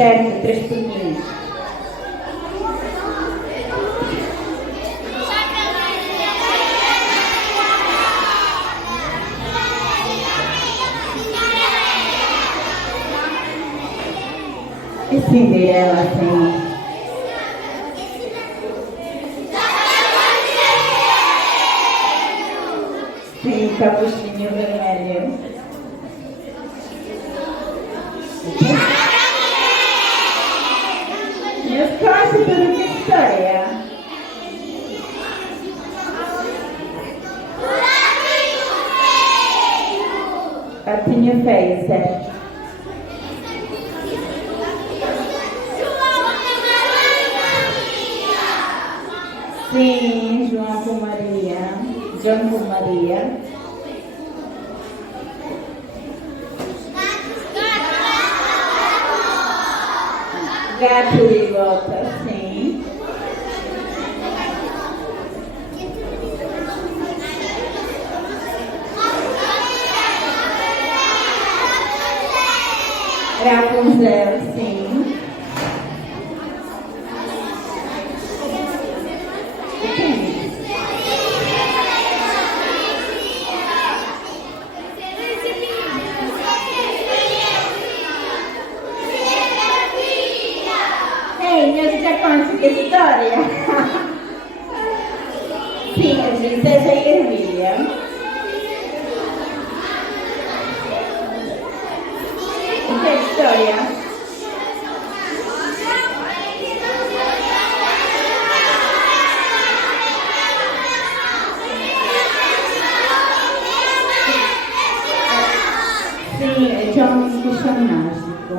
certo, 3 pontinhos. E Cinderela, sim. Sim, capuchinho vermelho. Meus pais, tudo que história. Patinho feio, certo? Sim, João com Maria. João com Maria. Gato e bota, sim. Rapunzel, sim. Ei, não já conta que história? Sim, a princesa Ervilha. Que história? Sim, é João Mágico.